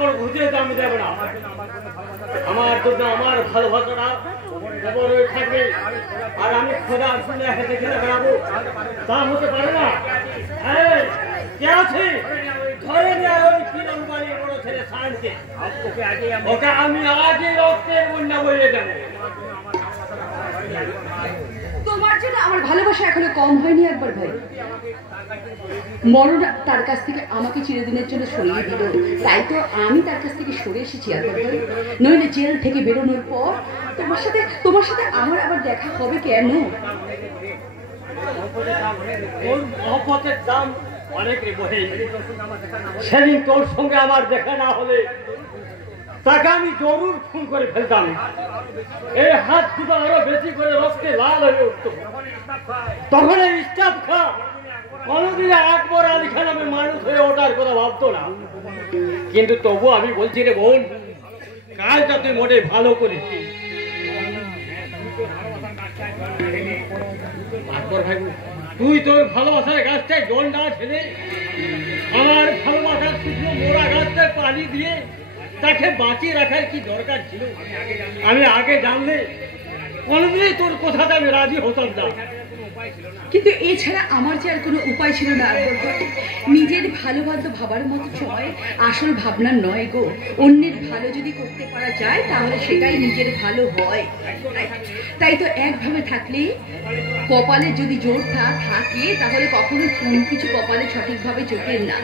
কোনো ক্ষতি হতে আমি দেবো না। আমার জন্য আমার ভালোবাসাটা থাকবে, আর আমি খোদা শুনে হেঁটে খেলে বেড়াবো তা হতে পারে না। কে আছে ধরে নেয় ওই কিরণ বাড়ির বড় ছেলে সায়নকে, ওকে আমি আগে রক্তের বন্যা বইয়ে দেবো। তোমার জন্য আমার ভালোবাসা এখনো কম হয়নি একবার ভাই। মরণ তার কাছ থেকে আমাকে চিরদিনের জন্য সরিয়ে দিল, তাই তো আমি তার কাছ থেকে সরে এসেছি একবার ভাই। নইলে জেল থেকে বেরোনোর পর তোমার সাথে আমার আবার দেখা হবে কেন? মহব্বতের দাম অনেক রে বহে। সেদিন তোর সঙ্গে আমার দেখা না হলে তাকে আমি জরুর খুন করে ফেলতাম। এই হাত দুটো আরো বেশি করে রক্তে লাল হয়ে উঠত। তখন এই স্টাফ খা কোনদিন আকবর আলী খান আমি মানুষ হয়ে ওঠার কথা ভাবতো না। কিন্তু তবু আমি বলছি রে বোন, কাজটা তুই মোটে ভালো করেছিস। আকবর ভাই, তুই তোর ভালোবাসার গাছটায় জল না ছেড়ে আমার ভালোবাসার শুকনো মোড়া গাছটায় পানি দিয়ে তাকে বাঁচিয়ে রাখার কি দরকার ছিল? আমি আগে জানলে কোনদিনই তোর কথাটা আমি রাজি হতাম না। কিন্তু এছাড়া আমার যে আর কোনো উপায় ছিল না। নিজের ভালোবাসা ভাবার মতো সময় আসল ভাবনা নয় গো। অন্যের ভালো যদি করতে পারা যায় তাহলে সেটাই নিজের ভালো হয়। তাই তো একভাবে থাকলে কপালে যদি জোর থাকে তাহলে কখনো কোন কিছু কপালে সঠিকভাবে চোখের না।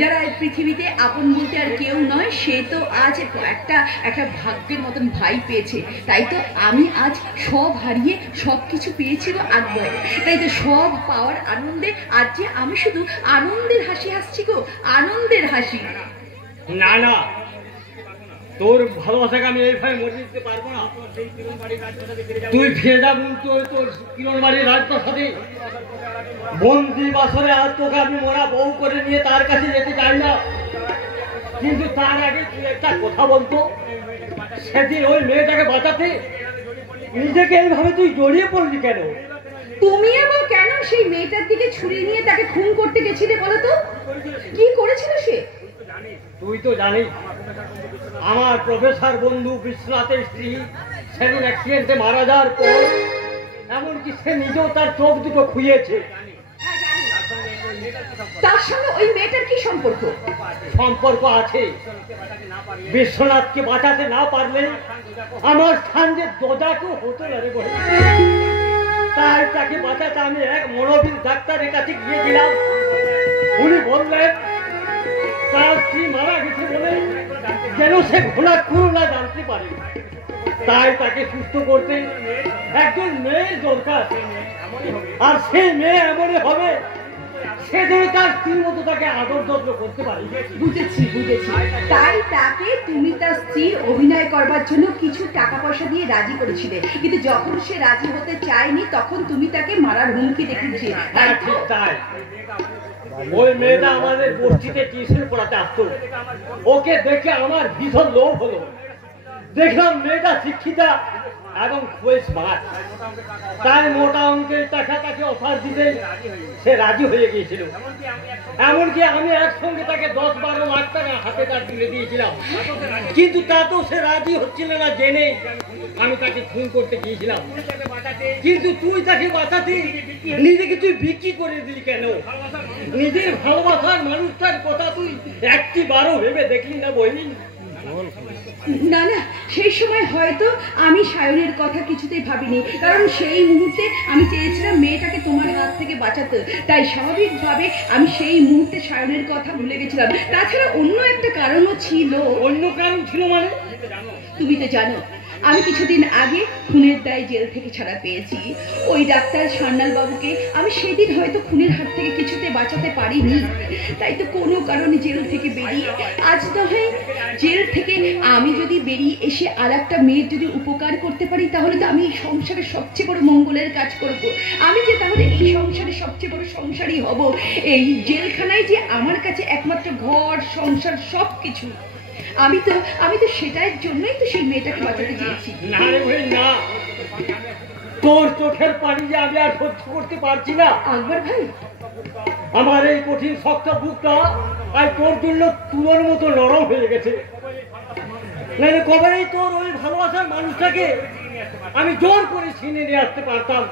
যারা পৃথিবীতে আপন বলতে আর কেউ নয়, সে তো আজ একটা ভাগ্যের মতন ভাই পেয়েছে। তাই তো আমি আজ সব হারিয়ে সব কিছু পেয়েছিল আকবর। তাই তো সব পাওয়ার আনন্দে আজ যে আমি শুধু আনন্দের হাসি হাসছি গো, আনন্দের হাসি। না না, তোর ভালোবাসাকে আমি এইভাবে মরে দিতে পারবো না। তুই ফিরে যাবি তোর কিরণ বাড়ির রাজপ্রাসাদে বন্দি বাসরে। আর তোকে আমি মোরা বউ করে নিয়ে তার কাছে যেতে চাই না। কিন্তু তার আগে তুই একটা কথা বলতো, সেদিন ওই মেয়েটাকে বাঁচাতে নিজেকে এইভাবে তুই জড়িয়ে পড়লি কেন? তুমি আবার কেন সেই মেয়েটার দিকে ছুরি নিয়ে তাকে খুন করতে গেছিলে বলো তো? কি করেছিল সে? তুই তো জানিস আমার প্রফেসর বন্ধু বিশ্বনাথের স্ত্রী সেদিন অ্যাক্সিডেন্টে মারা যাওয়ার পর এমনকি সে নিজেও তার চোখ দুটো খুইয়েছে। তার সঙ্গে ওই মেয়েটার কি সম্পর্ক? সম্পর্ক আছে। বিশ্বনাথকে বাঁচাতে না পারলে আমার স্থান যে দোজাকেও হতো না রে বলে। তাই তাকে বাঁচাতে আমি এক মনোবিদ ডাক্তারের কাছে গিয়েছিলাম। উনি বললেন তার স্ত্রী মারা গেছে বলে যেন সে ঘোলা করোনা জানতে পারে। তাই তাকে সুস্থ করতে একজন মেয়ের দরকার, আর সেই মেয়ে এমনই হবে সে যেন তার স্ত্রীর মতো তাকে আদর যত্ন করতে পারে। বুঝেছি। তাই তাকে তুমি তার স্ত্রীর অভিনয় করবার জন্য কিছু টাকা পয়সা দিয়ে রাজি করেছিলে, কিন্তু যখন সে রাজি হতে চায়নি তখন তুমি তাকে মারার হুমকি দেখিয়েছিলে। তাই ওই মেয়েটা আমাদের বস্তিতে টিউশন পড়াতে আসতো। ওকে দেখে আমার ভীষণ লোভ হলো। দেখলাম মেয়েটা শিক্ষিতা এবং খুবই স্মার্ট। তাই মোটা অঙ্কের টাকা তাকে অফার দিতে সে রাজি হয়ে গিয়েছিল। এমনকি আমি একসঙ্গে তাকে 10-12 লাখ টাকা হাতে তার তুলে দিয়েছিলাম। কিন্তু তাতেও সে রাজি হচ্ছিল না জেনে আমি তাকে খুন করতে গিয়েছিলাম। কিন্তু তুই তাকে বাঁচাতে নিজেকে তুই বিক্রি করে দিলি কেন? নিজের ভালোবাসার মানুষটার কথা তুই একটি বারও ভেবে দেখলি না বই? না, সেই সময় হয়তো আমি সায়নের কথা কিছুতেই ভাবিনি, কারণ সেই মুহূর্তে আমি চেয়েছিলাম মেয়েটাকে তোমার হাত থেকে বাঁচাতে। তাই স্বাভাবিকভাবে আমি সেই মুহূর্তে সায়নের কথা ভুলে গেছিলাম। তাছাড়া অন্য একটা কারণও ছিল। অন্য কারণ ছিল মানে? তুমি তো জানো আমি কিছুদিন আগে খুনের দায়ে জেল থেকে ছাড়া পেয়েছি। ওই ডাক্তার সান্যাল বাবুকে আমি সেদিন হয়তো খুনের হাত থেকে কিছুতে বাঁচাতে পারিনি। তাই তো কোনো কারণে জেল থেকে বেরিয়ে আজ না হয় জেল থেকে আমি যদি বেরিয়ে এসে আর একটা মেয়ের যদি উপকার করতে পারি তাহলে তো আমি সংসারের সবচেয়ে বড় মঙ্গলের কাজ করব। আমি যে তাহলে এই সংসারের সবচেয়ে বড় সংসারই হব। এই জেলখানায় যে আমার কাছে একমাত্র ঘর সংসার সব কিছু। আমি তো সেটার জন্যই তো সেই মেয়েটাকে বাঁচাতে চেয়েছি। না রে ভাই না, তোর চোখের পানি যে আমি আর সহ্য করতে পারছি না। আকবর ভাই আমার এই কঠিন শক্ত বুকটা আর তোর জন্য তুলোর মতো নরম হয়ে গেছে। নাহলে কবেই তোর ওই ভালোবাসার মানুষটাকে আমি জোর করে ছিনে নিয়ে আসতে পারতাম।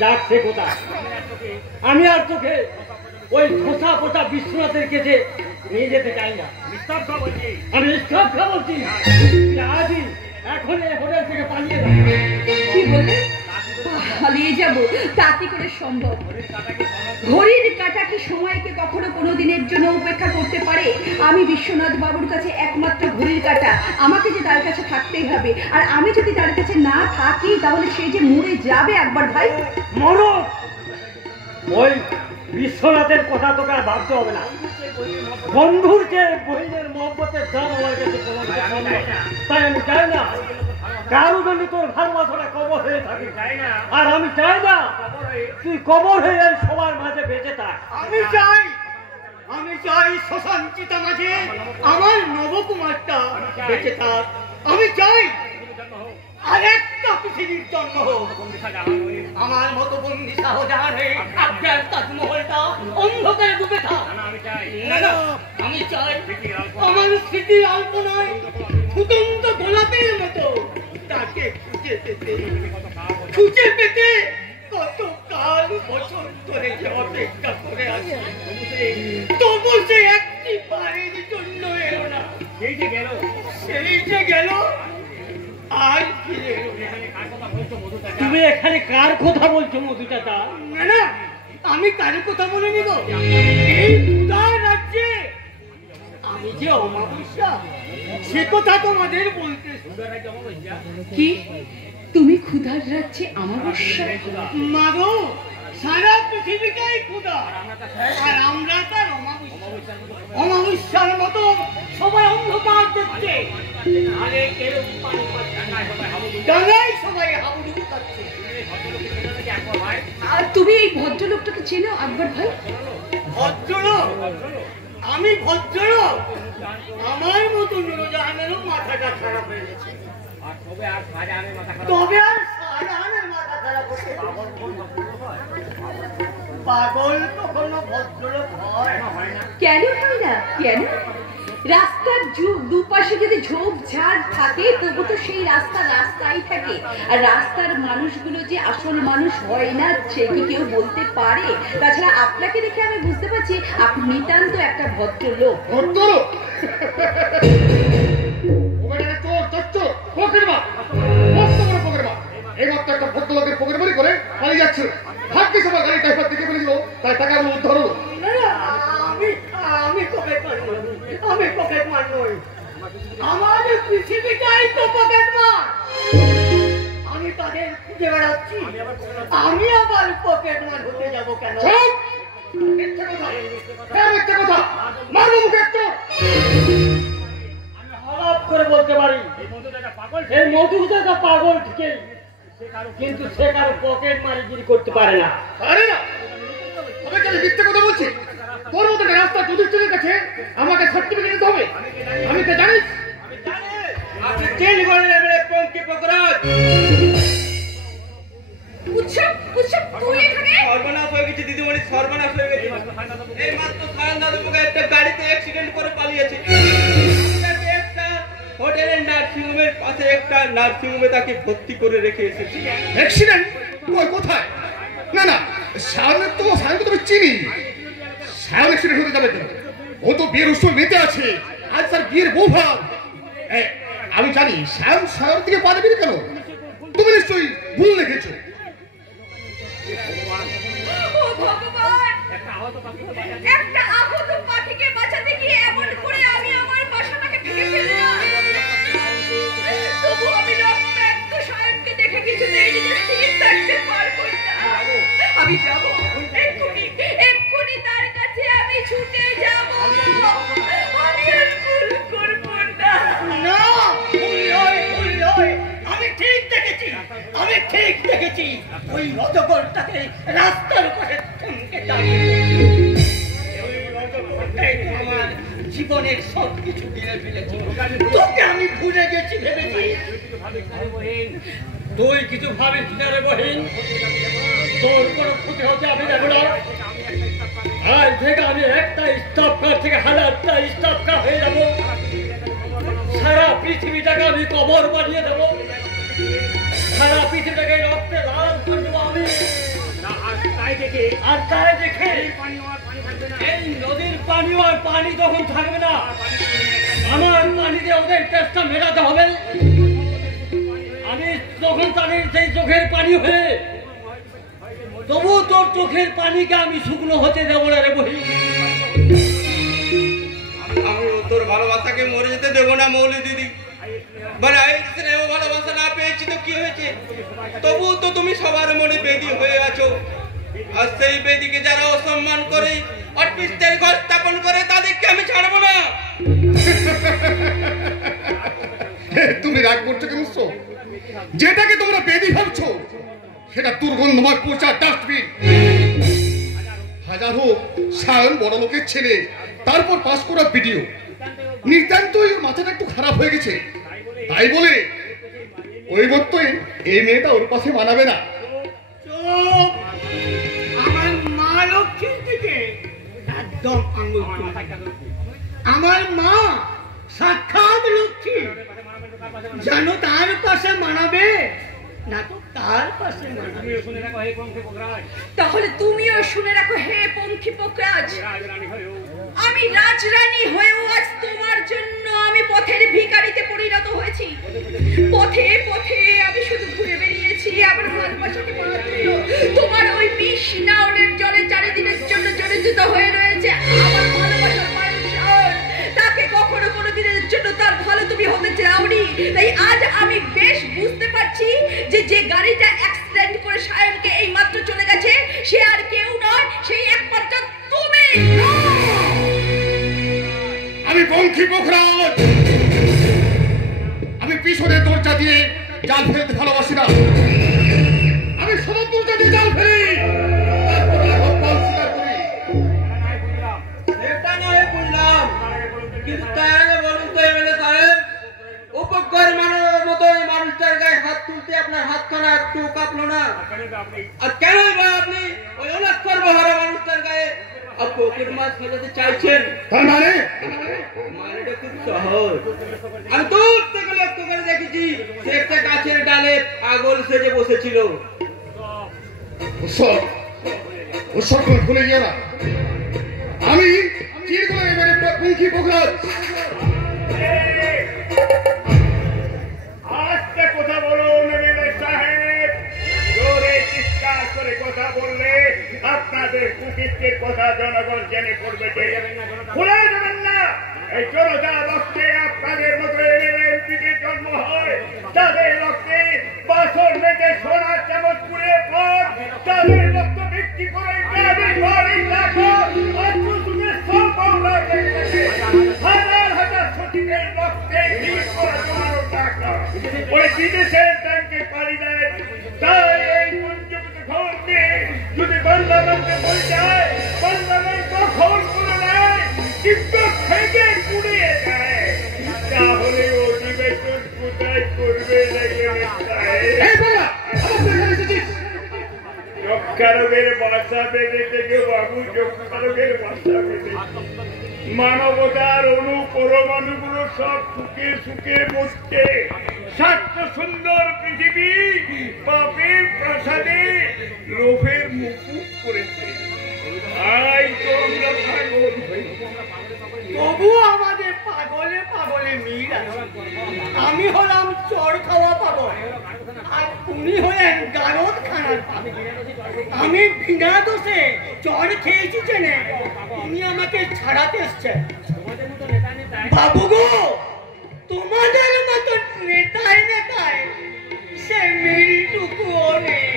যাক সে কথা, আমি আর তোকে ওই ধোসা পোষা বিশ্বনাথের কেছে নিয়ে যেতে চাই না। আমি মিথ্যা বলছি। আজই এখন এই হোটেল থেকে পালিয়ে যাবো। কি বললে? পালিয়ে যাবো? তাতে করে সম্ভব? ঘড়ির কাঁটা কি সময়কে কখনো কোনো দিনের জন্য উপেক্ষা করতে পারে? আমি বিশ্বনাথ বাবুর কাছে একমাত্র ঘড়ির কাঁটা। আমাকে যে তার কাছে থাকতেই হবে, আর আমি যদি তার কাছে না থাকি তাহলে সে যে মরে যাবে একবার ভাই। মরো, ওই বিশ্বনাথের কথা তোকে আর ভাবতে হবে না। বন্ধুর যে বহিনের মহব্বতের দাম আমার কাছে তাই আমি চাই না কারো জন্য তোর ভালোবাসাটা কবর হয়ে থাকে। আর আমি চাই না তুই কবর হয়ে সবার মাঝে বেঁচে থাক। আমি চাই শ্মশান চিতা মাঝে আমার নবকুমারটা বেঁচে থাক। আমি চাই আর একটা পৃথিবীর জন্ম হোক। আমার মতো বন্দি শাহজাহান হয়ে আগ্রার তাজমহলটা অন্ধকারে ডুবে থাক। আমি চাই আমার স্মৃতির আলপনায় ফুটন্ত গোলাপের মতো তাকে খুঁজে পেতে কত কাল বছর ধরে যে অপেক্ষা করে আছে, তবু সে একটি পায়ের জন্য এলো না। সেই যে গেল আর ফিরে এলো না। তুমি এখানে কার কথা বলছো মধুচাতা? না, আমি কার কথা বলে নিব? এই ক্ষুধার রাজ্যে আমি যে অমাবস্যা সে কথা তোমাদের বলতে। কি তুমি ক্ষুধার রাজ্যে অমাবস্যা? মাগো, সারা পৃথিবীটাই ক্ষুধা, আর আমরা তার অমাবস্যার মতো সবাই অন্ধকার দেখছে। ডাঙায় সবাই হাবুডুবু খাচ্ছে। আর তুমি এই ভদ্রলোকটাকে চেনো আকবর ভাই? ভদ্রলোক? আমি ভদ্রলোক? আমার মতো নুরজাহানেরও মাথাটা খারাপ হয়ে গেছে। তবে আর শাহজাহানের মাথা খারাপ হচ্ছে? পাগল কখনো ভদ্রলোক হয় না? কেন হয় না? কেন? রাস্তার দুপাশে যদি ঝোপ ঝাড় থাকে তবু তো সেই রাস্তাই থাকে। আর রাস্তার মানুষগুলো যে আসল মানুষ হয় না সে কি কেউ বলতে পারে? তাছাড়া আপনাকে দেখে আমি বুঝতে পারছি আপনি নিতান্ত একটা ভদ্রলোক। ভদ্রলোক? এইমাত্র একটা ভদ্রলোকের পকেটমারি করে পালিয়ে যাচ্ছে। ভাগ্যে সবার গাড়ি ড্রাইভার দেখে ফেলেছিল, তাই টাকা উদ্ধার হলো। আমি পকেট মার নই। আমাদের পৃথিবীটাই তো পকেট মার। আমি তাদের খুঁজে বেড়াচ্ছি, আমি আবার পকেট মার হতে যাবো কেন? আমি হঠাৎ করে বলতে পারি এই মধুচাতা পাগল ঠিকই, কিন্তু সে কারো পকেট মারিগিরি করতে পারে না। তবে কি মিথ্যে কথা বলছি? তোর মতো একটা রাস্তা যুধিষ্ঠিরের কাছে আমাকে সার্টিফিকেট দিতে হবে। আমি তো জানিস আপনি চেঞ্জ করে নেবেন পঙ্কি পকরাজ। তুই এখানে? সর্বনাশ হয়ে গেছে দিদিমণি, সর্বনাশ হয়ে গেছে। এই মাত্র সায়ন দাদুকে একটা গাড়িতে অ্যাক্সিডেন্ট করে পালিয়েছে। একটা হোটেলের নার্সিংহোমের পাশে একটা নার্সিংহোমে তাকে ভর্তি করে রেখে এসেছি। অ্যাক্সিডেন্ট? কোথায়? না সায়ন তো আমি চিনি। সায়ন অ্যাক্সিডেন্ট হতে যাবে কেন? ও তো বিয়ের উৎসব মেতে আছে, আজ তার বিয়ের বউ ভাব। আমি জানি সায়ন থেকে পা দেবে কেন? তুমি নিশ্চয়ই ভুল দেখেছো। একটা আহত পাখিকে বাঁচাতে গিয়ে এমন করে আমি আমার বাসাটাকে ভেঙে ফেললাম। তবু আমি রক্তাক্ত সায়নকে দেখে কিছুতেই নিজের স্থির থাকতে পারবো না। আমি যাব এক্ষুনি তার কাছে আমি ছুটে যাব। আমি আর ভুল করবো না। আমি ঠিক দেখেছি ওই অজগরটাকে রাস্তার উপরে থমকে দাঁড়িয়ে। আমার জীবনের সবকিছু দিয়ে ফেলেছি, তোকে আমি ভুলে গেছি ভেবেছি। তুই কিছু ভাবিস না রে বহিন, তোর কোনো ক্ষতি হতে আমি দেব না। আজ থেকে আমি একটা স্টাফ কার থেকে 1000টা স্টাফ কার হয়ে যাব। সারা পৃথিবীটাকে আমি কবর বানিয়ে দেবো, সারা পৃথিবীটাকে রক্তে লাল করে দেবো আমি। আর তাই দেখে এই নদীর পানি আর পানি তখন থাকবে না, আমার পানি দিয়ে ওদের টেস্টটা মেটাতে হবে। আমি তখন তাদের সেই চোখের পানি হয়ে, তবু তোর চোখের পানিকে আমি শুকনো হতে দেবো না রে বহি। আমি তোর ভালোবাসাকে মরে যেতে দেবো না মৌলি দিদি। মানে এই স্নেহ ভালোবাসা না পেয়েছি তো কি হয়েছে, তবু তো তুমি সবার মনে বেদি হয়ে আছো। আর সেই বেদিকে যারা অসম্মান করে অট্টিস্টের ঘর স্থাপন করে তাদেরকে আমি ছাড়বো না। তুমি রাগ করছো কেন? যেটাকে তোমরা বেদি ভাবছো সেটা দুর্গন্ধময় পচা ডাস্টবিন। হাজার হোক সায়ন বড় লোকের ছেলে, তারপর পাস করা ভিডিও, নিতান্তই ওর মাথাটা একটু খারাপ হয়ে গেছে। তাই বলে ওই মতোই এই মেয়েটা ওর পাশে মানাবে না। আমার মা লক্ষ্মীর দিকে একদম আঙুল তুলে। আমার মা সাক্ষাৎ লক্ষ্মী, জানো তার পাশে মানাবে না তো তার পাশে মানাবে। তাহলে তুমিও শুনে রাখো হে পঙ্খী পোকরাজ, আমি রাজরানী হয়েও আজ তোমার জন্য আমি পথের ভিখারিতে পরিণত হয়েছি। পথে পথে আমি শুধু ঘুরে বেরিয়েছি আমার ভালোবাসাকে পাওয়ার জন্য। তোমার ওই বিষ নাওনের জলে চারিদিনের জন্য জড়িত হয়ে রয়েছে আমার ভালোবাসার মানুষ। তাকে কখনো কোনো দিনের জন্য তার ভালো তুমি হতে চাওনি। তাই আজ আমি বেশ বুঝতে পারছি যে যে গাড়িটা অ্যাক্সিডেন্ট করে সায়নকে এই মাত্র চলে গেছে সে আর কেউ নয়, সেই একমাত্র তুমি। আমি পঙ্খী পোখরাজ, আমি পিছনের দরজা দিয়ে জাল ফেলতে ভালোবাসি না, আমি সদর দরজা দিয়ে জাল ফেলি। এটা নয় বললাম, কিন্তু তার আগে বলুন তো এমএলএ সাহেব, উপকার মানবের মতো এই মানুষটার গায়ে হাত তুলতে আপনার হাতখানা একটু কাঁপলো না? আর কেনই বা আপনি ওই অনাক্ষর বহারা মানুষটার গায়ে পকেট মাছ ফেলাতে চাইছেন? তার মানে মানেটা খুব সহজ। আমি দূর থেকে লক্ষ্য করে দেখেছি সে একটা গাছের ডালে পাগল সেজে বসেছিল। উৎসব ভুলে গিয়ে না, আমি চিরকুলে এবারে পঙ্খী পোখরাজ। আজকে কথা বলুন এমএলএ সাহেব, জোরে চিৎকার করে কথা বললে আপনাদের কুকীর্তির কথা জনগণ জেনে পড়বে। ভুলে যাবেন না, এই জনতা রক্তে আপনাদের মতো এমপিদের জন্ম হয়, তাদের রক্তে বাসন মেটে সোনার চামচ পুড়ে পর, তাদের রক্ত বিক্রি করে তাদের বাড়ি টাকা হাজার হাজার সচিবের রক্তে ওই বিদেশের ব্যাংকে পাড়ি দেয়। তাই এই পঞ্চমত ঘর নিয়ে যদি বাংলাদেশে বই যায়, বাংলাদেশ দখল করে নেয়, কিন্তু থেকে পুড়িয়ে দেয়, তাহলে অধিবেশন কোথায় করবে? যক্ষারোগের বাসা বেঁধে থেকে বাবু, যক্ষারোগের বাসা বেঁধে মানবতার অনু পরমাণুগুলো সব সুখে সুখে বসছে। স্বাস্থ্য সুন্দর পৃথিবী পাপের প্রাসাদে লোভের মুকুট করেছে। তাই তো আমরা পাগল হই। তবু আমাদের পাগলে পাগলে মিল আছে। আমি হলাম চর খাওয়া পাগল আর উনি হলেন গারদ খানার পাগল। আমি বিনা দোষে চর খেয়েছি জেনে উনি আমাকে ছাড়াতে এসছেন। বাবু গো, তোমাদের মতো নেতায় নেতায় সে মিলটুকুও নেই।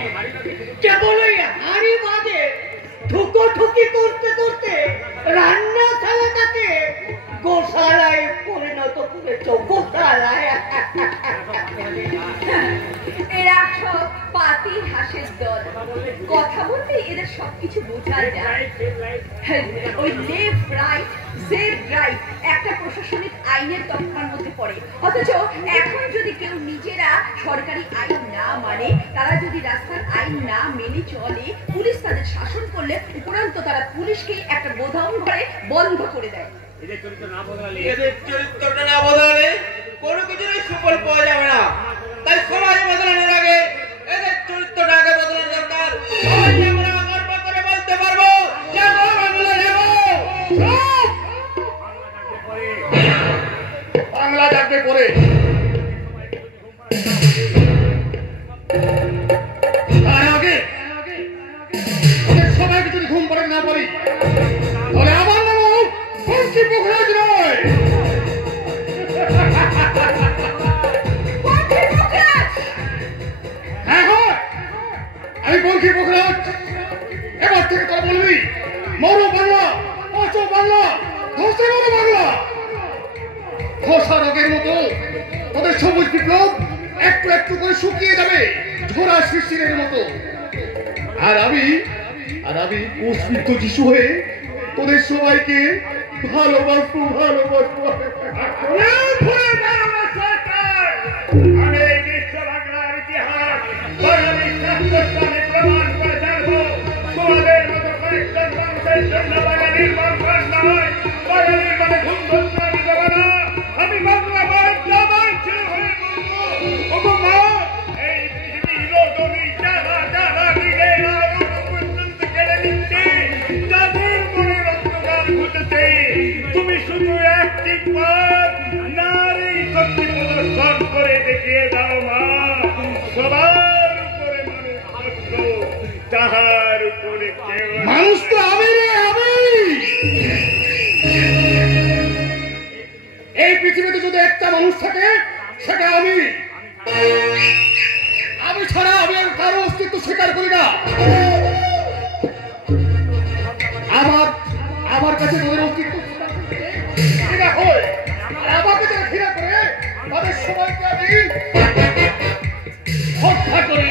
কেবল ওই হাড়ি বাঁধে ঠুকোঠুকি করতে করতে রান্না থালাটাকে গোশালায় পরিণত করেছ। গোশালায় এরা সব পাতি হাসের দল। কথা বললে এদের সবকিছু বোঝা যায়। ওই লেফট রাইট সেফ রাইট একটা প্রশাসনিক আইনের তৎপর মধ্যে পড়ে, অথচ এখন যদি কেউ নিজেরা সরকারি আইন না মানে, তারা যদি রাস্তার আইন না মেনে চলে, পুলিশ তাদের শাসন করলে উপরন্ত তারা পুলিশকে একটা গোদাম ঘরে বন্ধ করে দেয়। এদের চরিত্রটা না বদলালে কোনো কিছুরই সুফল পাওয়া যাবে না। তাই সমাজ বদলানোর আগে এদের চরিত্রটা আগে বদলানো দরকার। আমরা গর্ব করে বলতে পারবো যে বাংলা যাবো। বাংলা জাগবে পরে, তার আগে ওদের সবাইকে যদি ঘুম পাড়াতে না পারি, তাহলে আমার নামও বঙ্কিম পোখরাজ নয়। হ্যাঁ হয়, আমি বঙ্কিম পোখরাজ। এবার থেকে তোরা বলবি মরো বাংলা, বাঁচো বাংলা, ধসে মরো বাংলা। ধসা রোগের মতো তোদের সবুজ বিপ্লব একটু একটু করে শুকিয়ে যাবে ঝোড়া শিশিরের মতো। আর আমি পুষ্পিত যিশু হয়ে তোদের সবাইকে ভালোবাসবো ভালোবাসবো। আমি এই বিশ্ব বাংলার ইতিহাস বাঙালি শাস্ত্রস্থানে প্রমাণ করে ছাড়বো। তোমাদের মতো কয়েকজন মানুষের জন্য বাঙালির মরণ নয়, বাঙালির মানে ঘুম ধরতে আমি দেবো না। আমি বাংলা বাংলা হয়ে বলবো, ওগো মা, এই পৃথিবীর রোদনী যারা যারা দিলে আরো পর্যন্ত কেড়ে নিচ্ছে, তাদের মনে রক্তগান ঘটেছে। তুমি শুধু একটি বার নারী শক্তি প্রদর্শন করে দেখিয়ে দাও মা। সবার উপরে মানুষ সত্য, তাহার উপরে কেউ মানুষ তো আমি রে, আমি। এই পৃথিবীতে যদি একটা মানুষ থাকে সেটা আমি। আমি ছাড়া আমি আর কারো অস্তিত্ব স্বীকার করি না। আমার কাছে তোদের অস্তিত্ব ঘৃণা হয়, আর আমাকে যারা ঘৃণা করে তাদের সবাইকে আমি হত্যা করি।